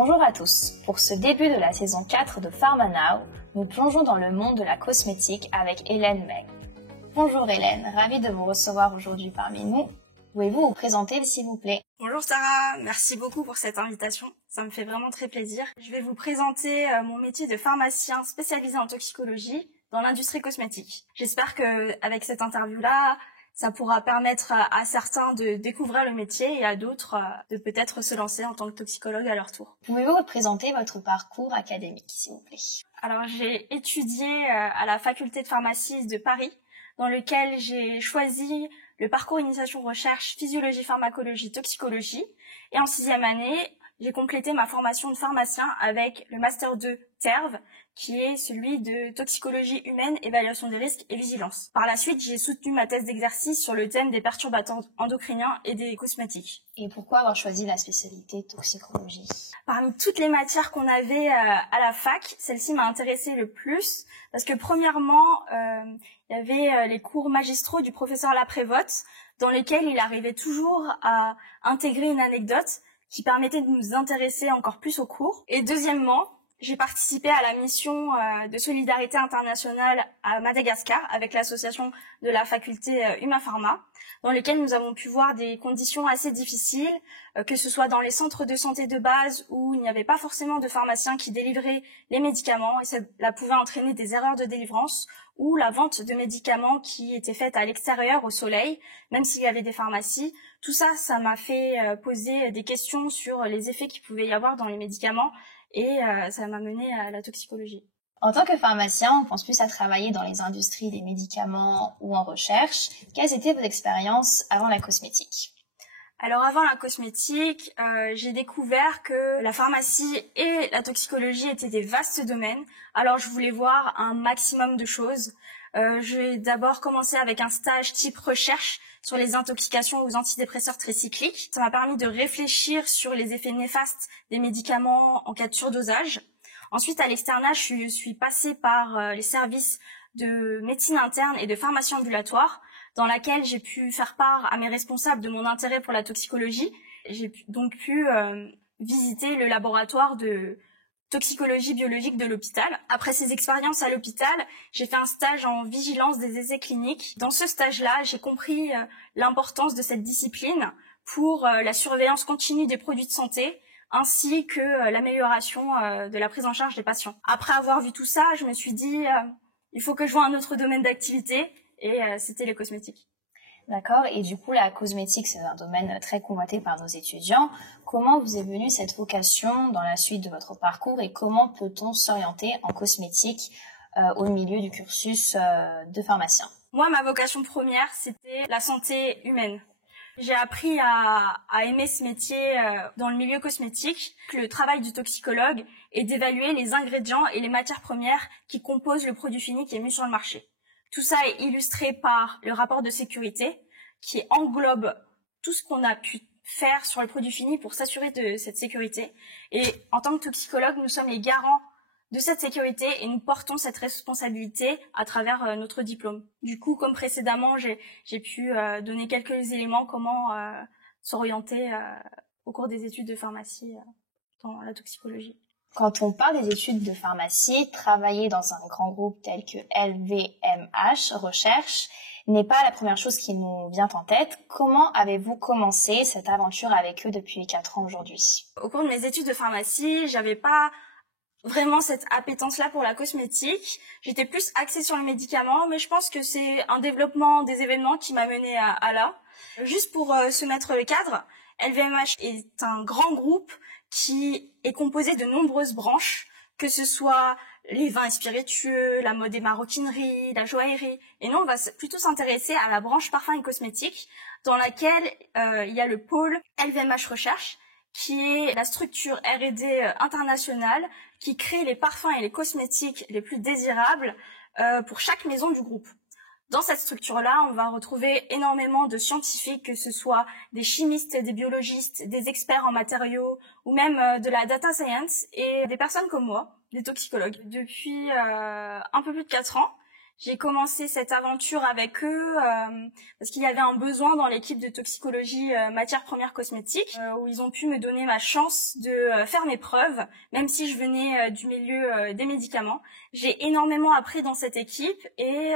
Bonjour à tous. Pour ce début de la saison 4 de Pharma Now, nous plongeons dans le monde de la cosmétique avec Hélène Meng. Bonjour Hélène, ravie de vous recevoir aujourd'hui parmi nous. Pouvez-vous vous présenter s'il vous plaît? Bonjour Sarah, merci beaucoup pour cette invitation. Ça me fait vraiment très plaisir. Je vais vous présenter mon métier de pharmacien spécialisé en toxicologie dans l'industrie cosmétique. J'espère qu'avec cette interview-là, ça pourra permettre à certains de découvrir le métier et à d'autres de peut-être se lancer en tant que toxicologue à leur tour. Pouvez-vous vous présenter votre parcours académique, s'il vous plaît? Alors, j'ai étudié à la faculté de pharmacie de Paris, dans lequel j'ai choisi le parcours initiation recherche physiologie, pharmacologie, toxicologie. Et en 6e année, j'ai complété ma formation de pharmacien avec le Master 2 TERV, qui est celui de toxicologie humaine, évaluation des risques et vigilance. Par la suite, j'ai soutenu ma thèse d'exercice sur le thème des perturbateurs endocriniens et des cosmétiques. Et pourquoi avoir choisi la spécialité toxicologie? Parmi toutes les matières qu'on avait à la fac, celle-ci m'a intéressée le plus parce que premièrement, il y avait les cours magistraux du professeur Laprévotte dans lesquels il arrivait toujours à intégrer une anecdote qui permettait de nous intéresser encore plus au cours. Et deuxièmement, j'ai participé à la mission de solidarité internationale à Madagascar avec l'association de la faculté Huma Pharma, dans lesquelles nous avons pu voir des conditions assez difficiles, que ce soit dans les centres de santé de base où il n'y avait pas forcément de pharmaciens qui délivraient les médicaments et cela pouvait entraîner des erreurs de délivrance, ou la vente de médicaments qui étaient faites à l'extérieur au soleil, même s'il y avait des pharmacies. Tout ça, ça m'a fait poser des questions sur les effets qu'il pouvait y avoir dans les médicaments et ça m'a mené à la toxicologie. En tant que pharmacien, on pense plus à travailler dans les industries des médicaments ou en recherche. Quelles étaient vos expériences avant la cosmétique? Alors avant la cosmétique, j'ai découvert que la pharmacie et la toxicologie étaient des vastes domaines. Alors je voulais voir un maximum de choses. J'ai d'abord commencé avec un stage type recherche sur les intoxications aux antidépresseurs tricycliques. Ça m'a permis de réfléchir sur les effets néfastes des médicaments en cas de surdosage. Ensuite, à l'externat, je suis passée par les services de médecine interne et de pharmacie ambulatoire, dans laquelle j'ai pu faire part à mes responsables de mon intérêt pour la toxicologie. J'ai donc pu visiter le laboratoire de toxicologie biologique de l'hôpital. Après ces expériences à l'hôpital, j'ai fait un stage en vigilance des essais cliniques. Dans ce stage-là, j'ai compris l'importance de cette discipline pour la surveillance continue des produits de santé, ainsi que l'amélioration de la prise en charge des patients. Après avoir vu tout ça, je me suis dit il faut que je voie un autre domaine d'activité et c'était les cosmétiques. D'accord, et du coup la cosmétique c'est un domaine très convoité par nos étudiants. Comment vous est venue cette vocation dans la suite de votre parcours et comment peut-on s'orienter en cosmétique au milieu du cursus de pharmacien? Moi, ma vocation première, c'était la santé humaine. J'ai appris à aimer ce métier dans le milieu cosmétique. Le travail du toxicologue est d'évaluer les ingrédients et les matières premières qui composent le produit fini qui est mis sur le marché. Tout ça est illustré par le rapport de sécurité qui englobe tout ce qu'on a pu faire sur le produit fini pour s'assurer de cette sécurité. Et en tant que toxicologue, nous sommes les garants de cette sécurité et nous portons cette responsabilité à travers notre diplôme. Du coup, comme précédemment, j'ai pu donner quelques éléments comment s'orienter au cours des études de pharmacie dans la toxicologie. Quand on parle des études de pharmacie, travailler dans un grand groupe tel que LVMH, Recherche, n'est pas la première chose qui nous vient en tête. Comment avez-vous commencé cette aventure avec eux depuis 4 ans aujourd'hui? Au cours de mes études de pharmacie, j'avais pas vraiment cette appétence-là pour la cosmétique. J'étais plus axée sur le médicament, mais je pense que c'est un développement des événements qui m'a menée à là. Juste pour se mettre le cadre, LVMH est un grand groupe qui est composé de nombreuses branches, que ce soit les vins et spiritueux, la mode et maroquinerie, la joaillerie. Et nous, on va plutôt s'intéresser à la branche parfum et cosmétique, dans laquelle il y a le pôle LVMH Recherche, qui est la structure R&D internationale qui crée les parfums et les cosmétiques les plus désirables pour chaque maison du groupe. Dans cette structure-là, on va retrouver énormément de scientifiques, que ce soit des chimistes, des biologistes, des experts en matériaux ou même de la data science et des personnes comme moi, des toxicologues. Depuis un peu plus de 4 ans, J'ai commencé cette aventure avec eux parce qu'il y avait un besoin dans l'équipe de toxicologie matières premières cosmétiques où ils ont pu me donner ma chance de faire mes preuves, même si je venais du milieu des médicaments. J'ai énormément appris dans cette équipe et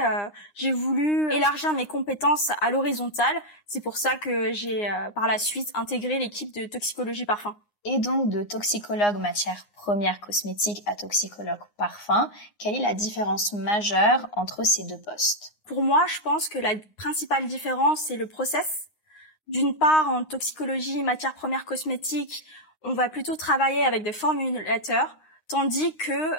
j'ai voulu élargir mes compétences à l'horizontale. C'est pour ça que j'ai par la suite intégré l'équipe de toxicologie parfum. Et donc de toxicologue matière première cosmétique à toxicologue parfum, quelle est la différence majeure entre ces deux postes? Pour moi, je pense que la principale différence, c'est le process. D'une part, en toxicologie matière première cosmétique, on va plutôt travailler avec des formulateurs, tandis que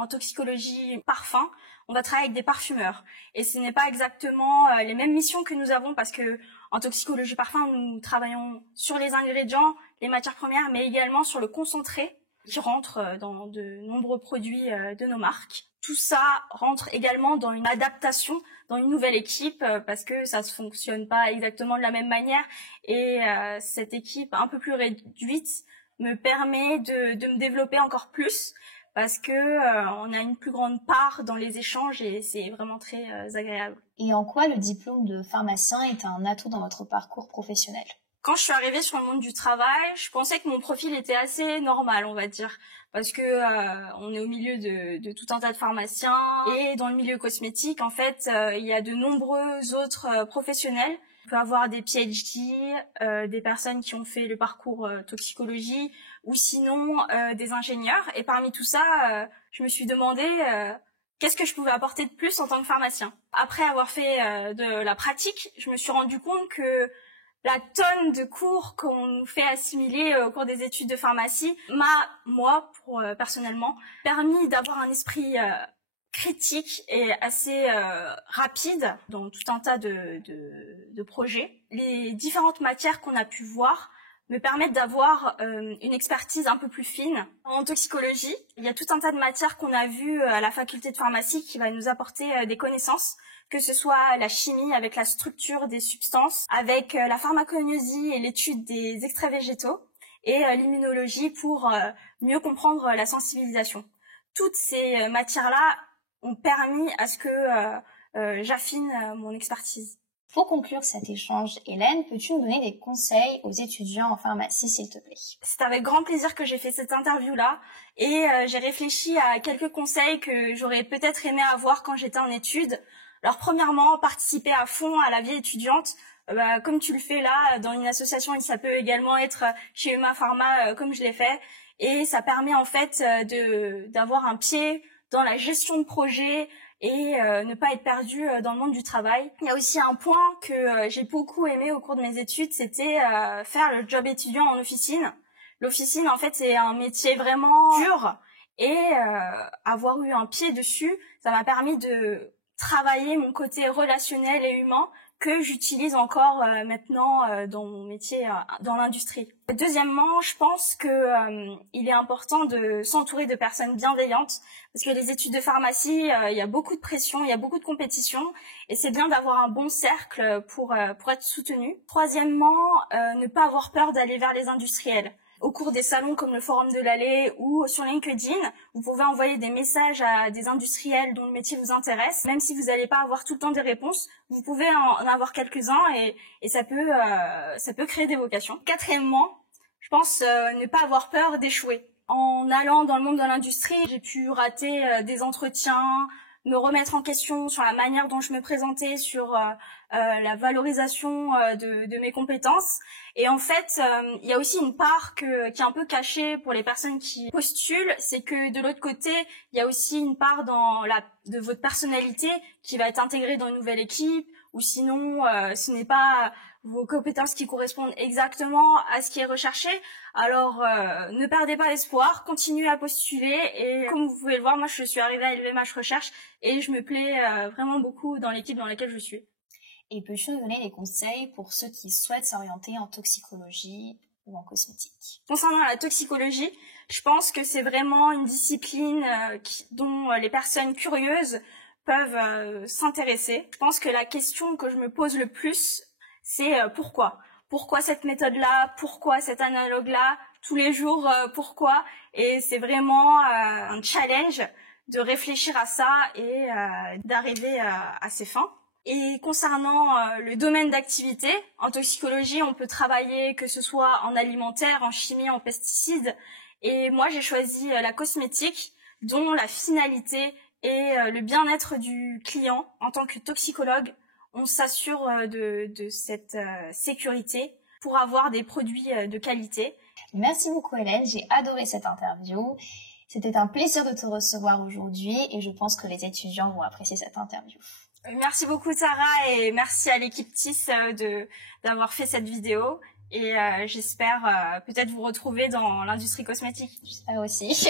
en toxicologie parfum, on va travailler avec des parfumeurs. Et ce n'est pas exactement les mêmes missions que nous avons parce que en toxicologie parfum, nous travaillons sur les ingrédients, les matières premières, mais également sur le concentré qui rentre dans de nombreux produits de nos marques. Tout ça rentre également dans une adaptation, dans une nouvelle équipe, parce que ça ne fonctionne pas exactement de la même manière. Et cette équipe un peu plus réduite me permet de me développer encore plus, parce que on a une plus grande part dans les échanges et c'est vraiment très agréable. Et en quoi le diplôme de pharmacien est un atout dans votre parcours professionnel? Quand je suis arrivée sur le monde du travail, je pensais que mon profil était assez normal, on va dire, parce que on est au milieu de tout un tas de pharmaciens et dans le milieu cosmétique, en fait, il y a de nombreux autres professionnels. On peut avoir des PhD, des personnes qui ont fait le parcours toxicologie ou sinon des ingénieurs. Et parmi tout ça, je me suis demandé qu'est-ce que je pouvais apporter de plus en tant que pharmacien. Après avoir fait de la pratique, je me suis rendu compte que la tonne de cours qu'on nous fait assimiler au cours des études de pharmacie m'a, moi, personnellement, permis d'avoir un esprit critique et assez rapide dans tout un tas de projets. Les différentes matières qu'on a pu voir me permettent d'avoir une expertise un peu plus fine. En toxicologie, il y a tout un tas de matières qu'on a vues à la faculté de pharmacie qui va nous apporter des connaissances, que ce soit la chimie avec la structure des substances, avec la pharmacognosie et l'étude des extraits végétaux, et l'immunologie pour mieux comprendre la sensibilisation. Toutes ces matières-là ont permis à ce que j'affine mon expertise. Pour conclure cet échange, Hélène, peux-tu nous donner des conseils aux étudiants en pharmacie, s'il te plaît? C'est avec grand plaisir que j'ai fait cette interview-là et j'ai réfléchi à quelques conseils que j'aurais peut-être aimé avoir quand j'étais en études. Alors premièrement, participer à fond à la vie étudiante, comme tu le fais là dans une association, et ça peut également être chez Uma Pharma comme je l'ai fait. Et ça permet en fait d'avoir un pied dans la gestion de projet et ne pas être perdu dans le monde du travail. Il y a aussi un point que j'ai beaucoup aimé au cours de mes études, c'était faire le job étudiant en officine. L'officine, en fait, c'est un métier vraiment dur et avoir eu un pied dessus, ça m'a permis de travailler mon côté relationnel et humain que j'utilise encore maintenant dans mon métier dans l'industrie. Deuxièmement, je pense que il est important de s'entourer de personnes bienveillantes parce que les études de pharmacie, il y a beaucoup de pression, il y a beaucoup de compétition et c'est bien d'avoir un bon cercle pour être soutenu. Troisièmement, ne pas avoir peur d'aller vers les industriels. Au cours des salons comme le Forum de l'Allée ou sur LinkedIn, vous pouvez envoyer des messages à des industriels dont le métier vous intéresse. Même si vous n'allez pas avoir tout le temps des réponses, vous pouvez en avoir quelques-uns et ça peut créer des vocations. Quatrièmement, je pense ne pas avoir peur d'échouer. En allant dans le monde de l'industrie, j'ai pu rater des entretiens, me remettre en question sur la manière dont je me présentais, sur la valorisation de mes compétences. Et en fait, il y a aussi une part qui est un peu cachée pour les personnes qui postulent, c'est que de l'autre côté, il y a aussi une part de votre personnalité qui va être intégrée dans une nouvelle équipe, ou sinon ce n'est pas vos compétences qui correspondent exactement à ce qui est recherché. Alors ne perdez pas espoir, continuez à postuler et comme vous pouvez le voir, moi je suis arrivée à LVMH Recherche et je me plais vraiment beaucoup dans l'équipe dans laquelle je suis. Et peux-tu nous donner des conseils pour ceux qui souhaitent s'orienter en toxicologie ou en cosmétique? Concernant la toxicologie, je pense que c'est vraiment une discipline dont les personnes curieuses peuvent s'intéresser. Je pense que la question que je me pose le plus, c'est pourquoi ? Pourquoi cette méthode-là ? Pourquoi cet analogue-là ? Tous les jours, pourquoi ? Et c'est vraiment un challenge de réfléchir à ça et d'arriver à ses fins. Et concernant le domaine d'activité, en toxicologie, on peut travailler que ce soit en alimentaire, en chimie, en pesticides. Et moi, j'ai choisi la cosmétique, dont la finalité est le bien-être du client. En tant que toxicologue, on s'assure de cette sécurité pour avoir des produits de qualité. Merci beaucoup Hélène, j'ai adoré cette interview. C'était un plaisir de te recevoir aujourd'hui et je pense que les étudiants vont apprécier cette interview. Merci beaucoup Tara et merci à l'équipe TIS d'avoir fait cette vidéo et j'espère peut-être vous retrouver dans l'industrie cosmétique. J'espère aussi.